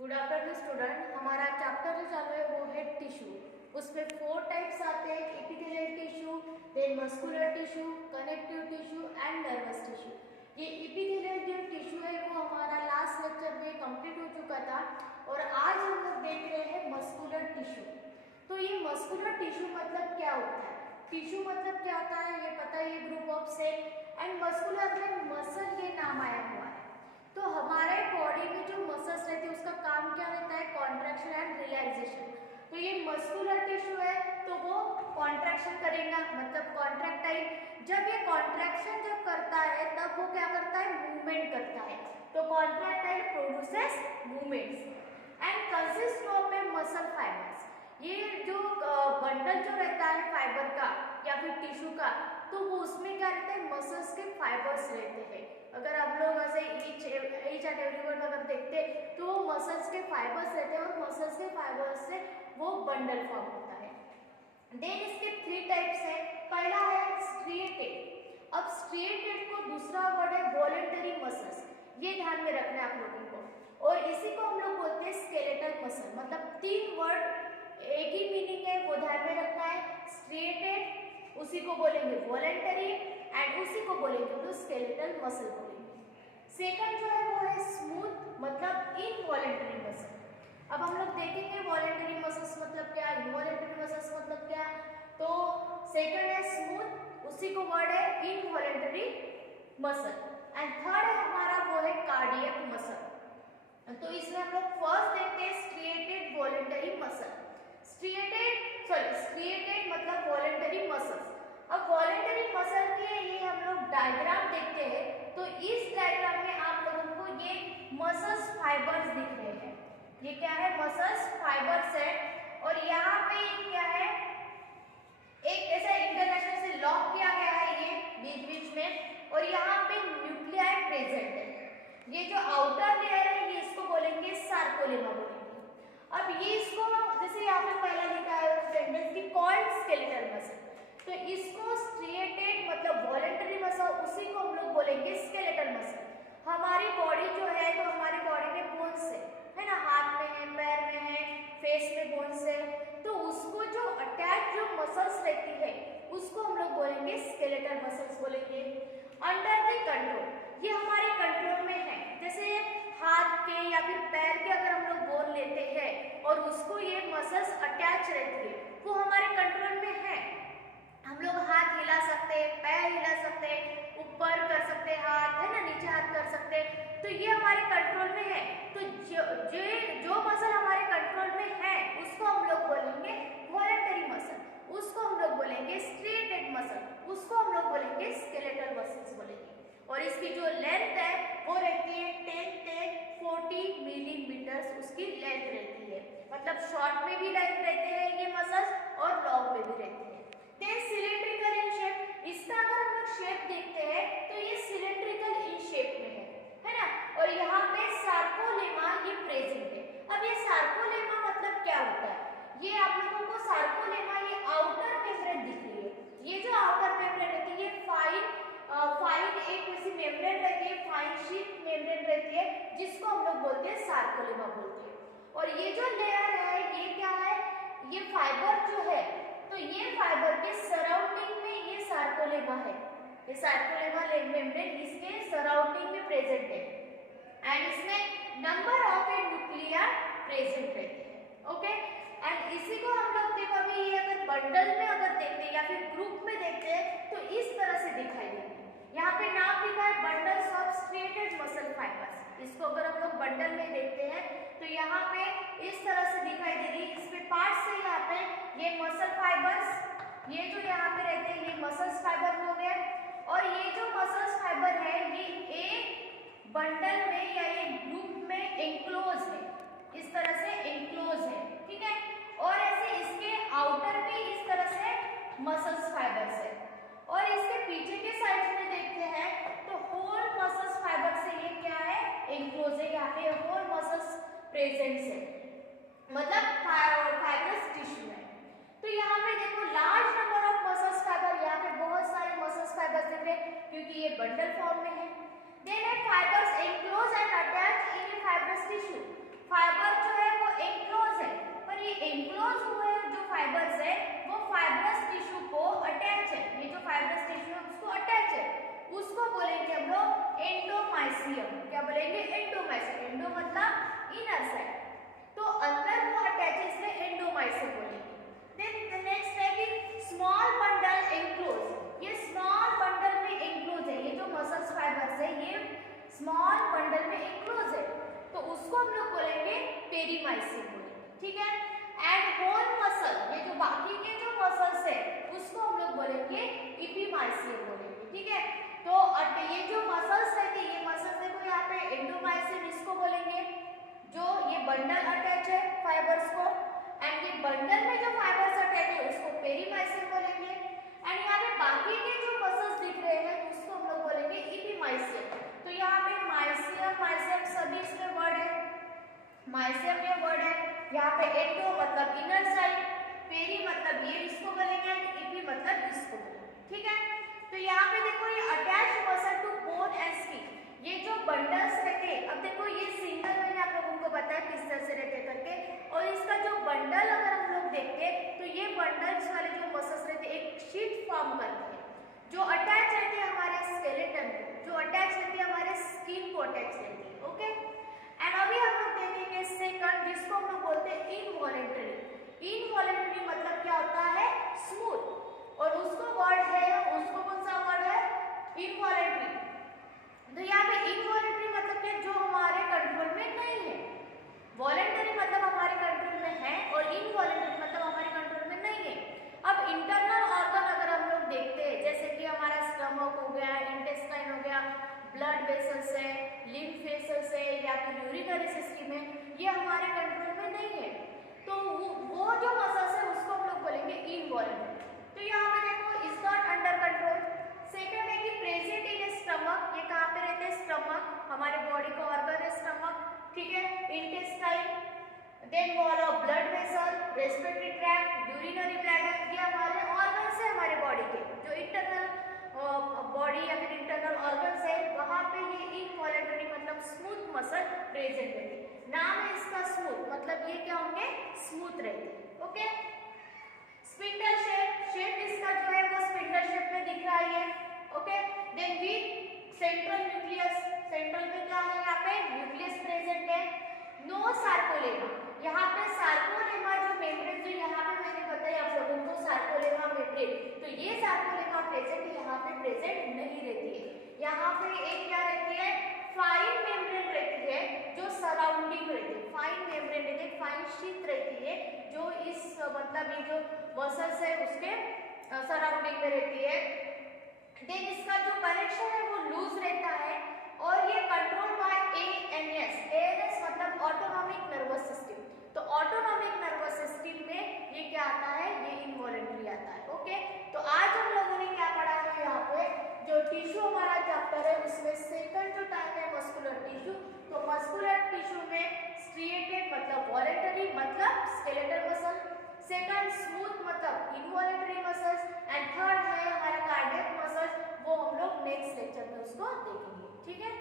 Good afternoon student. हमारा chapter जो चालू है वो है टिश्यू। उसमें 4 टाइप्स आते हैं, epithelial tissue, then muscular tissue, connective tissue and nervous tissue. ये एपिथेलियल जो टिश्यू है वो हमारा लास्ट लेक्चर में कंप्लीट हो चुका था और आज हम लोग देख रहे हैं मस्कुलर टिश्यू। तो ये मस्कुलर टिश्यू मतलब क्या होता है? टिश्यू मतलब क्या होता है ये पता है, ये group of cell and muscular में मसल ये नाम आया हुआ है। तो हमारे बॉडी में जो मसल्स रहते हैं उसका काम क्या रहता है? Contraction and relaxation. तो ये मस्कुलर टिश्यू है तो वो कॉन्ट्रैक्शन करेगा, मतलब कॉन्ट्रैक्टाइल। जब ये कॉन्ट्रैक्शन जब करता है तब वो क्या करता है? मूवमेंट करता है। तो contractile produces movements and consist of A muscle fibres. ये जो बंडल जो रहता है फाइबर का या फिर टिश्यू का, तो वो उसमें क्या रहता है? मसल्स के फाइबर्स रहते हैं। अगर हम लोग ऐसे ईच एंड एवरी वन अगर देखते हैं तो वो मसल्स के फाइबर्स रहते हैं और मसल्स के फाइबर्स से वो बंडल फॉर्म होता है। देन इसके 3 टाइप्स है। पहला है स्ट्रिएटेड। अब स्ट्रिएटेड को दूसरा वर्ड है वॉलंटरी मसल्स, ये ध्यान में रखना है आप लोगों को। और इसी को हम लोग बोलते हैं स्केलेटल मसल। मतलब 3 वर्ड एक ही मीनिंग है, वो ध्यान में रखना है। स्ट्रिएटेड उसी को बोलेंगे वॉलंटरी एंड उसी को बोलेंगे तो स्केलेटल मसल बोलेंगे। सेकंड जो है वो है स्मूथ, मतलब इनवॉलंटरी मसल। अब हम लोग देखेंगे वॉलंटरी मसल्स मतलब क्या, इनवॉलंटरी मसल्स मतलब क्या। तो सेकंड है स्मूथ, उसी को वर्ड है इनवॉलंटरी मसल। एंड थर्ड है हमारा वो है कार्डियक मसल। तो इसमें हम लोग फर्स्ट देखते हैं स्ट्रिएटेड वॉलंटरी मसल। स्ट्रिएटेड मतलब वॉलंटरी मसल्स। अब वॉलंटरी मसल के ये हम लोग डायग्राम देखते हैं तो इस डायग्राम में आप लोगों को ये मसल्स फाइबर्स दिख रहे हैं। ये क्या है? मसल्स फाइबर्स है। और यहाँ पे क्या है? एक ऐसा इंटरनेशनल से लॉक किया गया है ये बीच बीच में, और यहाँ पे न्यूक्लियाई प्रेजेंट है। ये जो आउटर लेयर है ये इसको बोलेंगे सार्कोलेमा बोलेंगे। अब ये इसको जैसे यहाँ पे पहला लिखा है सेंटेंस की कॉल्ड स्केलेटल मसल, तो इसको स्ट्रिएटेड मतलब वॉलंटरी मसल उसी को हम लोग बोलेंगे स्केलेटल मसल। हमारी बॉडी जो है तो हमारी बॉडी में बोन्स है ना, हाथ में है, पैर में है, फेस में बोन्स है, तो उसको जो अटैच जो मसल्स रहती है उसको हम लोग बोलेंगे स्केलेटल मसल्स बोलेंगे। अंडर द कंट्रोल, ये हमारे कंट्रोल में है। जैसे हाथ के या फिर पैर के अगर हम लोग बोन लेते हैं और उसको ये मसल्स अटैच रहती है वो हमारे कंट्रोल में है। हम लोग हाथ हिला सकते हैं, पैर हिला सकते हैं, ऊपर कर सकते हैं हाथ, है ना, नीचे हाथ कर सकते हैं, तो ये हमारे कंट्रोल में है। तो जो मसल हमारे कंट्रोल में है उसको हम लोग बोलेंगे वॉलंटरी मसल, उसको हम लोग बोलेंगे स्ट्रिएटेड मसल, उसको हम लोग बोलेंगे स्केलेटल मसल्स बोलेंगे। और इसकी जो लेंथ है वो रहती है 10 से 40 मिलीमीटर्स उसकी लेंथ रहती है। मतलब शॉर्ट में भी लेंथ रहते हैं ये मसल्स और लॉन्ग में भी रहते हैं। देन सिलेंड्रिकल इन शेप, इसका अगर हम लोग शेप देखते हैं तो ये सिलेंड्रिकल इन शेप में है ना। और यहाँ पे सार्कोलेमा ये प्रेजेंट है। अब ये सार्कोलेमा मतलब क्या होता है? ये आप लोगों को सार्कोलेमा ये आउटर मेम्ब्रेन दिख रही है। ये जो आउटर मेम्ब्रेन रहती है ये फाइन एक ऐसी मेम्ब्रेन रहती है, फाइन शीट मेम्ब्रेन रहती है जिसको हम लोग बोलते हैं सार्कोलेमा बोलते हैं। और ये जो लेयर है ये क्या है? ये फाइबर जो है तो ये फाइबर के सराउंडिंग में ये सार्कोलेमा है। ये सार्कोलेमा मेम्ब्रेन इसके सराउंडिंग में प्रेजेंट है एंड इसमें number of a nuclei present रहते हैं। ओके, एंड इसी को हम लोग देखो अभी ये अगर बंडल में अगर देखते हैं या फिर ग्रुप में देखते हैं तो इस तरह से दिखाई देंगे। यहाँ पे नाम लिखा है bundles of striated muscle fibres. इसको अगर हम लोग बंडल में देखते हैं तो यहाँ पे इस तरह से दिखाई दे रही है। इसमें पार्ट्स है, यहाँ पे ये मसल फाइबर्स, ये जो यहाँ पे रहते हैं ये मसल्स फाइबर हो गए, और ये जो मसल्स फाइबर है ये एक बंडल में या एक ग्रुप में एंक्लोज है, इस तरह से एंक्लोज है, ठीक है। और ऐसे इसके आउटर भी इस तरह से मसल्स फाइबर्स है, और इसके पीछे के साइड में देखते हैं तो होल मसल्स फाइबर से ये क्या है? एंक्लोज है। यहाँ पे होल मसल्स प्रेजेंट है, मतलब फाइबरस टिश्यू है। तो यहाँ पे देखो large number of muscles fibre, यहाँ पे बहुत सारे मसल्स फाइबर्स दिख रहे हैं क्योंकि ये बंडल फॉर्म में है। Then fibres enclose and attach in a fibrous tissue, fibre endomysium, क्या बोलेंगे, एंडोमाइसियम, एंडो मतलब इनर साइड, तो अंदर वो अटैच है इसलिए एंडोमाइसियम बोलेंगे। देन नेक्स्ट है कि स्मॉल बंडल एंक्लोज, ये स्मॉल बंडल में एंक्लोज है, ये जो मसल्स फाइबर्स है ये स्मॉल बंडल में एंक्लोज है, तो उसको हम लोग बोलेंगे पेरीमाइसियम बोलेंगे, ठीक है। एंड होल मसल, ये जो बाकी के जो मसल्स है उसको हम लोग बोलेंगे इपीमाइसियम बोलेंगे, ठीक है। तो ये जो मसल्स रहते हैं, ये मसल्स देखो यहाँ पे एंडोमाइसियम इसको बोलेंगे, जो ये बंडल अटैच है फाइबर्स को, एंड ये बंडल में जो फाइबर्स अटैच है उसको पेरीमाइसियम बोलेंगे, एंड यहाँ पे बाकी के जो मसल्स दिख रहे हैं उसको हम लोग बोलेंगे इपीमाइसियम। तो यहाँ पे माइसियम, माइसियम सभी इसमें वर्ड है, माइसियम में वर्ड है, यहाँ पे एंडो मतलब इनर साइड, पेरी मतलब ये इसको बोलेंगे, इपी मतलब इसको बोलेंगे, ठीक है। तो यहाँ पे देखो ये attach muscle to bone and skin, ये जो बंडल्स रहते हैं, अब देखो ये सिंगल मैंने आप लोगों को बताया किस तरह से रहते करके, और इसका जो बंडल अगर हम लोग देखते हैं तो ये बंडल्स वाले जो मसल्स रहते हैं एक शीट फॉर्म करते हैं, जो अटैच रहते हैं हमारे स्केलेटन को, जो अटैच रहते हैं हमारे स्किन को अटैच रहती है, ओके। एंड अभी हम लोग देखेंगे सेकंड, जिसको हम लोग बोलते हैं इनवॉलेंटरी। इनवॉलेंटरी मतलब क्या होता है, स्मूथ, और उसको वर्ड है, उसको कौन सा वर्ड है, इनवॉलेंटरी। तो यहाँ पे इनवॉलेंटरी मतलब क्या, जो हमारे कंट्रोल में नहीं है, वॉलेंटरी मतलब हमारे कंट्रोल में है, और इनवॉलेंटरी मतलब हमारे कंट्रोल में नहीं है। अब इंटरनल ऑर्गन अगर हम लोग देखते हैं, जैसे कि हमारा स्टमक हो गया, इंटेस्टाइन हो गया, ब्लड वेसल्स है, लिम्फ वेसल्स है, या फिर यूरिनरी सिस्टम है, ये हमारे कंट्रोल में नहीं है, तो वो जो मसल्स है उसको हम लोग बोलेंगे इनवॉलेंटरी। तो यहाँ पे देखो is not under control. Second है कि प्रेजेंट इन स्टमक, ये कहाँ पे रहते हैं, स्टमक, हमारे बॉडी का ऑर्गन है स्टमक, ठीक है। Intestine, then wall of blood vessel, respiratory tract, urinary bladder, ये हमारे ऑर्गन्स है हमारे बॉडी के, जो इंटरनल बॉडी या फिर इंटरनल ऑर्गन्स है, वहाँ पे ये इनवॉलेंटरी मतलब स्मूथ मसल प्रेजेंट रहते हैं। नाम है इसका स्मूथ, मतलब ये क्या होंगे, स्मूथ रहते हैं, ओके। स्पिंडल शेप, शेप इसका जो है वो स्पिंडल शेप में दिख रहा है, okay. Then with central nucleus, central में क्या है, यहाँ पे न्यूक्लियस प्रेजेंट है। नो सार्कोलेमा, यहाँ पे सार्कोलेमा जो मेम्ब्रेन, जो यहाँ पे मैंने बताया आप लोगों को सार्कोलेमा मेम्ब्रेन, तो ये सार्कोलेमा प्रेजेंट यहाँ पे प्रेजेंट नहीं रहती है। यहाँ पे एक क्या रहती है, फाइन मेम्ब्रेन रहती है, जो सराउंडिंग रहती है, फाइन मेम्ब्रेन रहती है, फाइन शीट रहती है, जो इस मतलब ये जो मसल्स है उसके सराउंडिंग में रहती है। देन इसका जो कनेक्शन है वो लूज रहता है, और ये कंट्रोल बाय एएनएस, एएनएस मतलब ऑटोनॉमिक नर्वस सिस्टम, तो ऑटोनॉमिक नर्वस सिस्टम में ये क्या आता है, ये इनवॉलेंटरी आता है, ओके। तो आज हम लोगों ने क्या पढ़ा है, यहाँ पे जो टिश्यू हमारा चैप्टर है उसमें सेकंड जो टाइप है मस्कुलर टिश्यू, तो मस्कुलर टिश्यू में स्ट्रिएटेड मतलब वॉलेंटरी मतलब स्केलेटल मसल, सेकंड स्मूथ मतलब इनवॉलेंटरी मसल्स, एंड थर्ड है हमारा कार्डियक मसल्स, वो हम लोग नेक्स्ट लेक्चर में उसको देखेंगे, ठीक है।